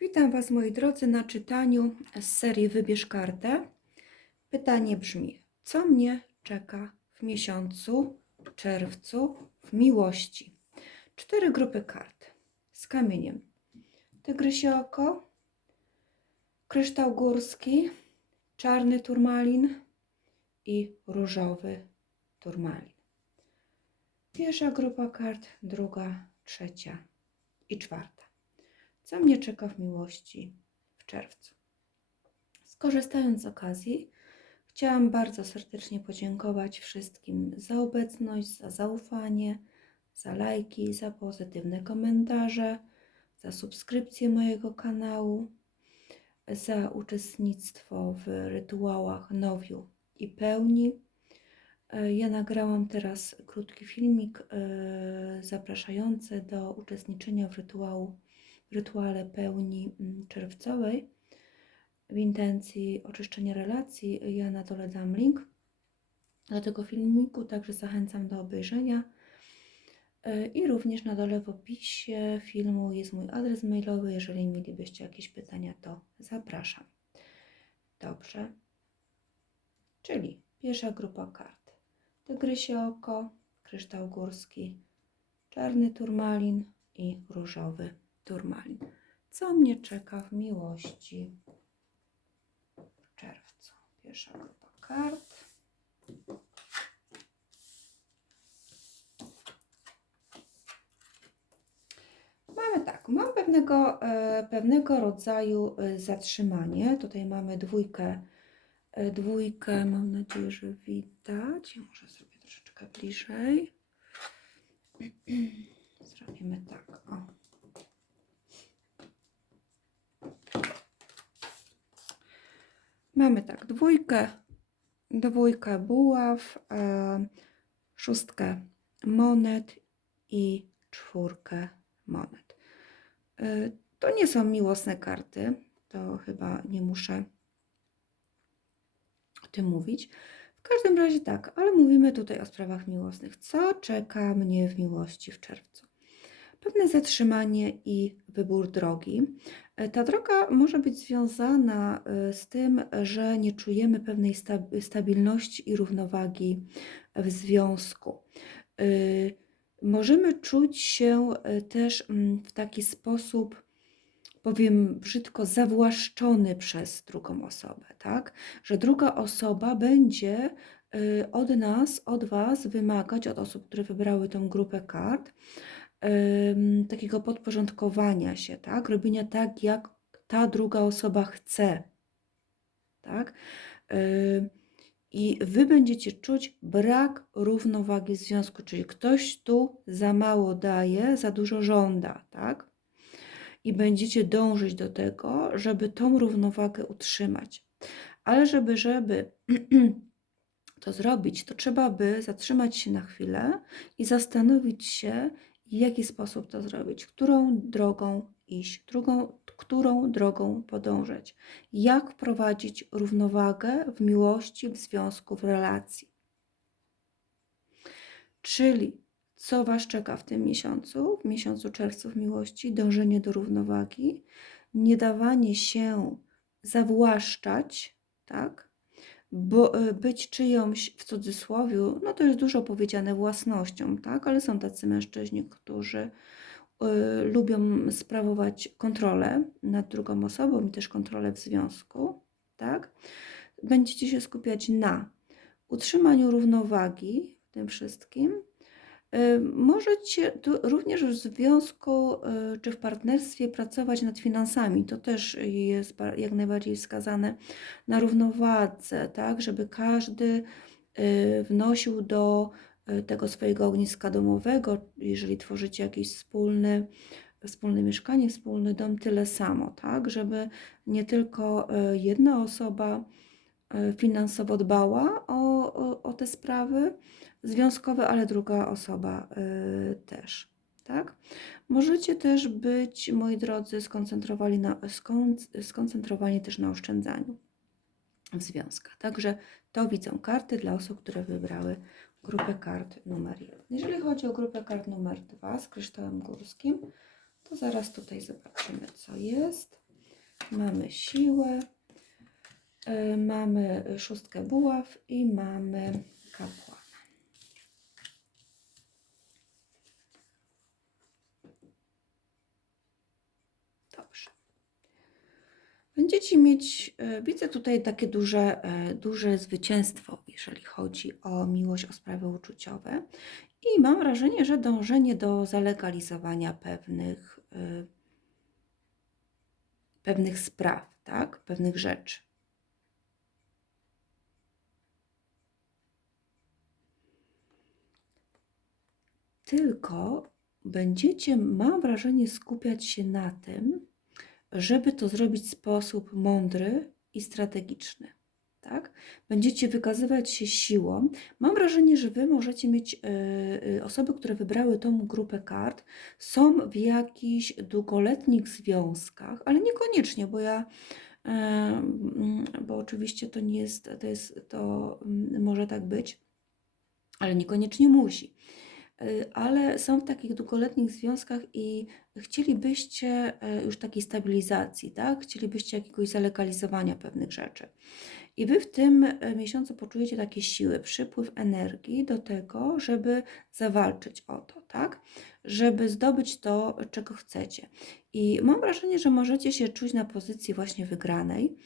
Witam Was, moi drodzy, na czytaniu z serii Wybierz kartę. Pytanie brzmi: co mnie czeka w miesiącu czerwcu w miłości? Cztery grupy kart z kamieniem: tygrysie oko, kryształ górski, czarny turmalin i różowy turmalin. Pierwsza grupa kart, druga, trzecia i czwarta. Co mnie czeka w miłości w czerwcu? Skorzystając z okazji, chciałam bardzo serdecznie podziękować wszystkim za obecność, za zaufanie, za lajki, za pozytywne komentarze, za subskrypcję mojego kanału, za uczestnictwo w rytuałach nowiu i pełni. Ja nagrałam teraz krótki filmik e, zapraszający do uczestniczenia w rytuału rytuale pełni mm, czerwcowej w intencji oczyszczenia relacji. Ja na dole dam link do tego filmiku, także zachęcam do obejrzenia. E, I również na dole w opisie filmu jest mój adres mailowy. Jeżeli mielibyście jakieś pytania, to zapraszam. Dobrze. Czyli pierwsza grupa kart. Tygrysie oko, kryształ górski, czarny turmalin i różowy turmalin. Co mnie czeka w miłości w czerwcu? Pierwsza grupa kart. Mamy tak, mam pewnego, e, pewnego rodzaju e, zatrzymanie. Tutaj mamy dwójkę, e, dwójkę, mam nadzieję, że widać. Ja może zrobię troszeczkę bliżej. Zrobimy tak, o. Mamy tak, dwójkę, dwójkę buław, e, szóstkę monet i czwórkę monet. E, to nie są miłosne karty, to chyba nie muszę o tym mówić. W każdym razie tak, ale mówimy tutaj o sprawach miłosnych. Co czeka mnie w miłości w czerwcu? Pewne zatrzymanie i wybór drogi. E, Ta droga może być związana e, z tym, że nie czujemy pewnej sta- stabilności i równowagi w związku. E, Możemy czuć się też mm, w taki sposób, powiem brzydko, zawłaszczony przez drugą osobę, tak? Że druga osoba będzie od nas, od Was wymagać, od osób, które wybrały tą grupę kart, takiego podporządkowania się, tak? Robienia tak, jak ta druga osoba chce, tak? I wy będziecie czuć brak równowagi w związku, czyli ktoś tu za mało daje, za dużo żąda, tak? I będziecie dążyć do tego, żeby tą równowagę utrzymać. Ale żeby, żeby to zrobić, to trzeba by zatrzymać się na chwilę i zastanowić się, w jaki sposób to zrobić, którą drogą iść, drugą, którą drogą podążać, jak wprowadzić równowagę w miłości, w związku, w relacji. Czyli co Was czeka w tym miesiącu, w miesiącu czerwcu w miłości? Dążenie do równowagi, nie dawanie się zawłaszczać, tak? Bo, y, być czyjąś w cudzysłowie, no to jest dużo powiedziane własnością, tak? Ale są tacy mężczyźni, którzy y, lubią sprawować kontrolę nad drugą osobą i też kontrolę w związku, tak? Będziecie się skupiać na utrzymaniu równowagi w tym wszystkim. Możecie również w związku y, czy w partnerstwie pracować nad finansami. To też jest jak najbardziej wskazane na równowadze, tak, żeby każdy y, wnosił do y, tego swojego ogniska domowego, jeżeli tworzycie jakieś wspólny, wspólne mieszkanie, wspólny dom, tyle samo, tak, żeby nie tylko jedna osoba finansowo dbała o, o, o te sprawy związkowe, ale druga osoba y, też. Tak? Możecie też być, moi drodzy, skoncentrowani, na, skon- skoncentrowani też na oszczędzaniu w związkach. Także to widzą karty dla osób, które wybrały grupę kart numer 1. Jeżeli chodzi o grupę kart numer 2 z kryształem górskim, to zaraz tutaj zobaczymy, co jest. mamy siłę, y, mamy szóstkę buław i mamy kapłana. Dobrze. Będziecie mieć, e, widzę tutaj takie duże, e, duże zwycięstwo, jeżeli chodzi o miłość, o sprawy uczuciowe. I mam wrażenie, że dążenie do zalegalizowania pewnych, e, pewnych spraw, tak? pewnych rzeczy. Tylko będziecie, mam wrażenie, skupiać się na tym, żeby to zrobić w sposób mądry i strategiczny. Tak? Będziecie wykazywać się siłą. Mam wrażenie, że Wy możecie mieć, yy, osoby, które wybrały tą grupę kart, są w jakichś długoletnich związkach, ale niekoniecznie, bo ja, yy, bo oczywiście to nie jest, to jest, to yy, może tak być, ale niekoniecznie musi. Y, ale są w takich długoletnich związkach i chcielibyście y, już takiej stabilizacji, tak? Chcielibyście jakiegoś zalegalizowania pewnych rzeczy. I wy w tym y, miesiącu poczujecie takie siły, przypływ energii do tego, żeby zawalczyć o to, tak? Żeby zdobyć to, czego chcecie. I mam wrażenie, że możecie się czuć na pozycji właśnie wygranej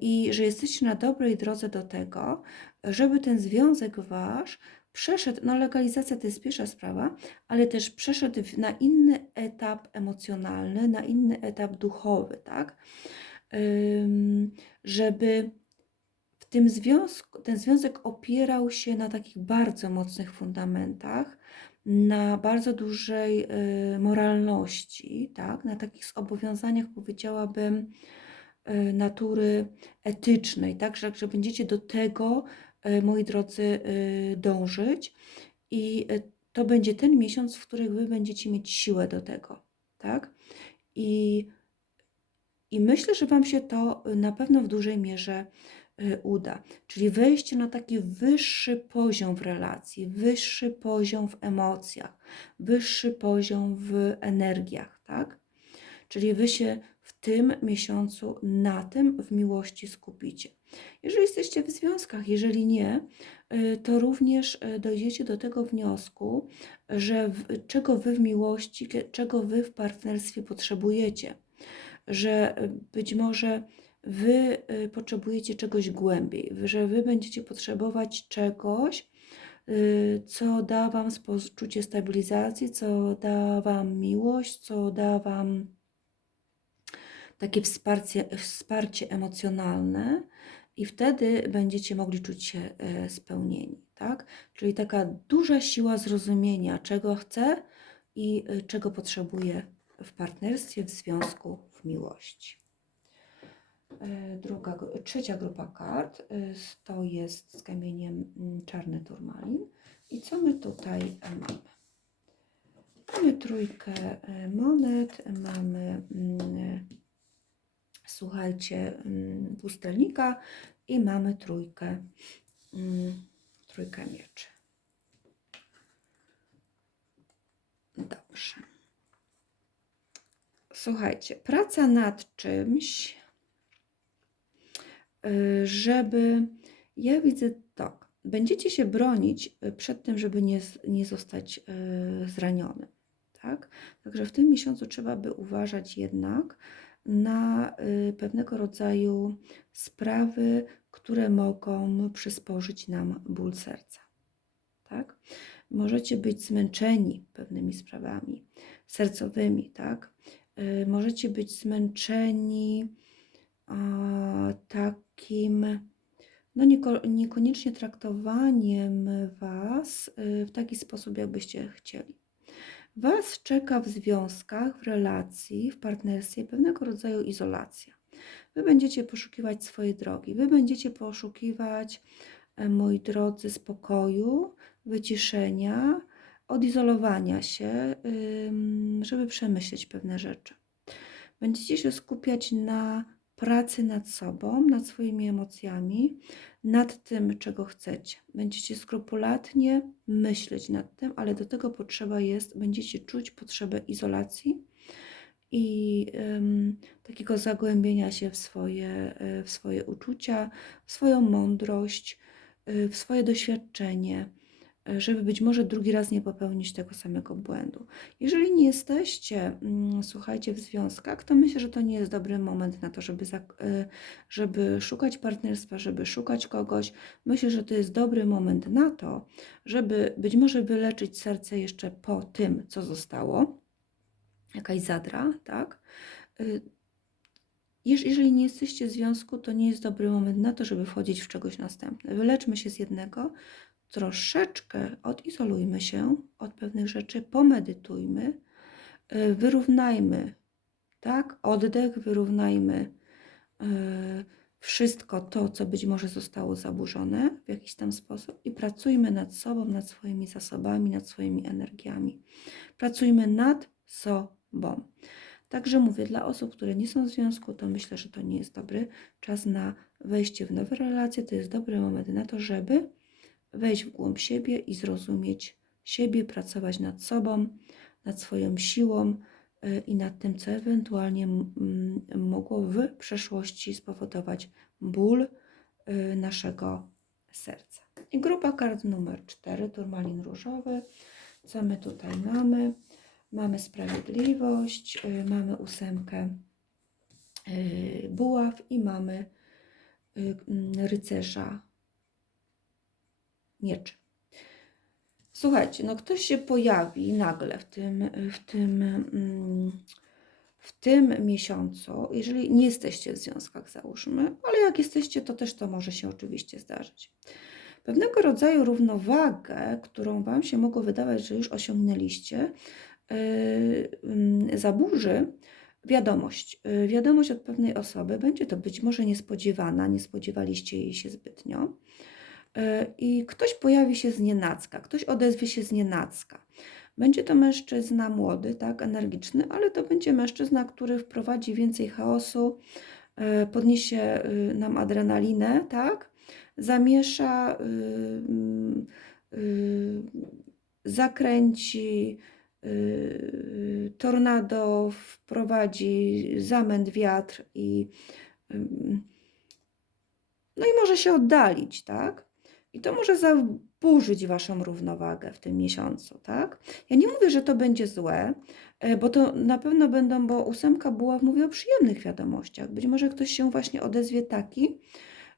i że jesteście na dobrej drodze do tego, żeby ten związek wasz przeszedł, no legalizacja to jest pierwsza sprawa, ale też przeszedł na inny etap emocjonalny, na inny etap duchowy, tak? Żeby w tym związku, ten związek opierał się na takich bardzo mocnych fundamentach, na bardzo dużej y, moralności, tak? Na takich zobowiązaniach, powiedziałabym, y, natury etycznej, tak? Że, że będziecie do tego E, moi drodzy, dążyć i to będzie ten miesiąc, w którym Wy będziecie mieć siłę do tego, tak? I, i myślę, że Wam się to na pewno w dużej mierze uda. Czyli wejście na taki wyższy poziom w relacji, wyższy poziom w emocjach, wyższy poziom w energiach, tak? Czyli Wy się w tym miesiącu na tym w miłości skupicie. Jeżeli jesteście w związkach, jeżeli nie, y, to również y, dojdziecie do tego wniosku, że w, czego wy w miłości, czego wy w partnerstwie potrzebujecie, że być może wy potrzebujecie czegoś głębiej, że wy będziecie potrzebować czegoś, co da wam poczucie stabilizacji, co da wam miłość, co da wam takie wsparcie, wsparcie emocjonalne i wtedy będziecie mogli czuć się e, spełnieni, tak? Czyli taka duża siła zrozumienia, czego chcę i e, czego potrzebuję w partnerstwie, w związku, w miłości. E, druga, trzecia grupa kart to jest z kamieniem mm, czarny turmalin. I co my tutaj mamy? Mamy trójkę monet, mamy mm, słuchajcie, mm, pustelnika i mamy trójkę, trójkę mieczy. Dobrze. Słuchajcie, praca nad czymś, żeby, ja widzę tak, będziecie się bronić y, przed tym, żeby nie, nie zostać y, zranionym. Tak? Także w tym miesiącu trzeba by uważać jednak, na y, pewnego rodzaju sprawy, które mogą przysporzyć nam ból serca. Tak? Możecie być zmęczeni pewnymi sprawami sercowymi, tak? Y, możecie być zmęczeni takim, no niekoniecznie traktowaniem Was y, w taki sposób, jakbyście chcieli. Was czeka w związkach, w relacji, w partnerstwie pewnego rodzaju izolacja. Wy będziecie poszukiwać swojej drogi, wy będziecie poszukiwać, e, moi drodzy, spokoju, wyciszenia, odizolowania się, żeby przemyśleć pewne rzeczy. Będziecie się skupiać na pracy nad sobą, nad swoimi emocjami, nad tym, czego chcecie. Będziecie skrupulatnie myśleć nad tym, ale do tego potrzeba jest, będziecie czuć potrzebę izolacji i takiego zagłębienia się w swoje, w swoje uczucia, w swoją mądrość, e, w swoje doświadczenie, żeby być może drugi raz nie popełnić tego samego błędu. Jeżeli nie jesteście, mm, słuchajcie, w związkach, to myślę, że to nie jest dobry moment na to, żeby, e, żeby szukać partnerstwa, żeby szukać kogoś. Myślę, że to jest dobry moment na to, żeby być może wyleczyć serce jeszcze po tym, co zostało, jakaś zadra, tak? Y, jeż- Jeżeli nie jesteście w związku, to nie jest dobry moment na to, żeby wchodzić w czegoś następne. Wyleczmy się z jednego, troszeczkę odizolujmy się od pewnych rzeczy, pomedytujmy, y, wyrównajmy, tak? Oddech, wyrównajmy y, wszystko to, co być może zostało zaburzone w jakiś tam sposób i pracujmy nad sobą, nad swoimi zasobami, nad swoimi energiami. Pracujmy nad sobą. Także mówię, dla osób, które nie są w związku, to myślę, że to nie jest dobry czas na wejście w nowe relacje. To jest dobry moment na to, żeby wejść w głąb siebie i zrozumieć siebie, pracować nad sobą, nad swoją siłą y, i nad tym, co ewentualnie mogło w przeszłości spowodować ból y, naszego serca. I grupa kart numer 4, turmalin różowy. Co my tutaj mamy? Mamy sprawiedliwość, y, mamy ósemkę buław i mamy rycerza mieczy. Słuchajcie, no ktoś się pojawi nagle w tym, w tym, mm, w tym miesiącu, jeżeli nie jesteście w związkach, załóżmy, ale jak jesteście, to też to może się oczywiście zdarzyć. Pewnego rodzaju równowagę, którą Wam się mogło wydawać, że już osiągnęliście, yy, mm, zaburzy wiadomość. Yy, Wiadomość od pewnej osoby, będzie to być może niespodziewana, nie spodziewaliście jej się zbytnio. Yy, I ktoś pojawi się z nienacka, ktoś odezwie się z nienacka. Będzie to mężczyzna młody, tak, energiczny, ale to będzie mężczyzna, który wprowadzi więcej chaosu, yy, podniesie yy, nam adrenalinę, tak, zamiesza, yy, yy, zakręci, yy, tornado wprowadzi zamęt, wiatr i no i może się oddalić, tak? I to może zaburzyć waszą równowagę w tym miesiącu, tak? Ja nie mówię, że to będzie złe, e, bo to na pewno będą, bo ósemka buław mówi o przyjemnych wiadomościach. Być może ktoś się właśnie odezwie taki,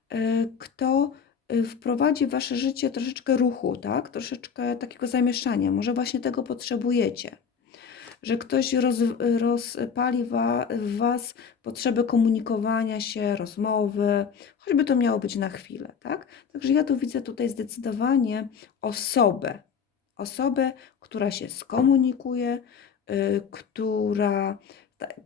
e, kto e, wprowadzi w wasze życie troszeczkę ruchu, tak? Troszeczkę takiego zamieszania. Może właśnie tego potrzebujecie. Że ktoś roz, rozpali wa, w was potrzebę komunikowania się, rozmowy, choćby to miało być na chwilę, tak? Także ja tu widzę tutaj zdecydowanie osobę, osobę, która się skomunikuje, y, która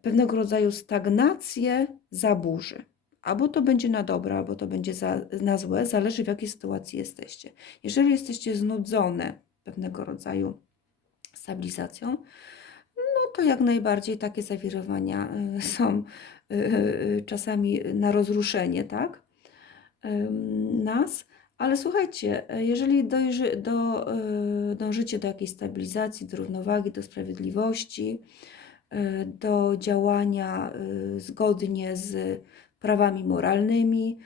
pewnego rodzaju stagnację zaburzy. Albo to będzie na dobre, albo to będzie za, na złe, zależy w jakiej sytuacji jesteście. Jeżeli jesteście znudzone pewnego rodzaju stabilizacją, to jak najbardziej takie zawirowania y, są y, y, czasami na rozruszenie, tak? Nas. Ale słuchajcie, e, jeżeli dojrzy, do, dążycie do jakiejś stabilizacji, do równowagi, do sprawiedliwości, do działania zgodnie z prawami moralnymi,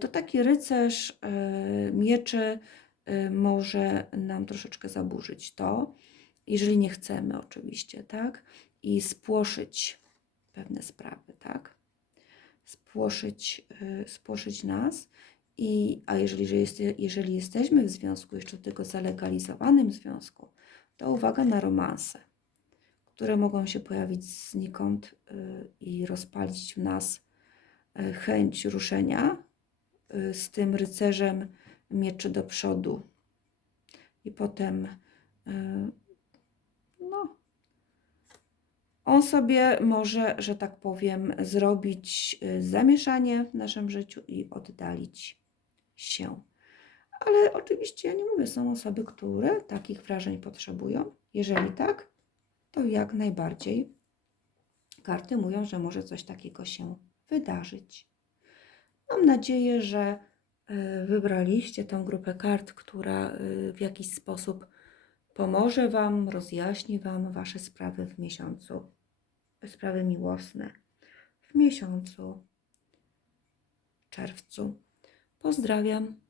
to taki rycerz mieczy może nam troszeczkę zaburzyć to, jeżeli nie chcemy oczywiście, tak? I spłoszyć pewne sprawy, tak? Spłoszyć, y, spłoszyć nas. I, a jeżeli, że jest, jeżeli jesteśmy w związku, jeszcze do tego zalegalizowanym związku, to uwaga na romanse, które mogą się pojawić znikąd y, i rozpalić w nas y, chęć ruszenia z tym rycerzem mieczy do przodu. I potem y, no, on sobie może, że tak powiem, zrobić y, zamieszanie w naszym życiu i oddalić się. Ale oczywiście ja nie mówię, są osoby, które takich wrażeń potrzebują. Jeżeli tak, to jak najbardziej karty mówią, że może coś takiego się wydarzyć. Mam nadzieję, że y, wybraliście tą grupę kart, która y, w jakiś sposób pomoże Wam, rozjaśni Wam Wasze sprawy w miesiącu sprawy miłosne w miesiącu czerwcu. Pozdrawiam.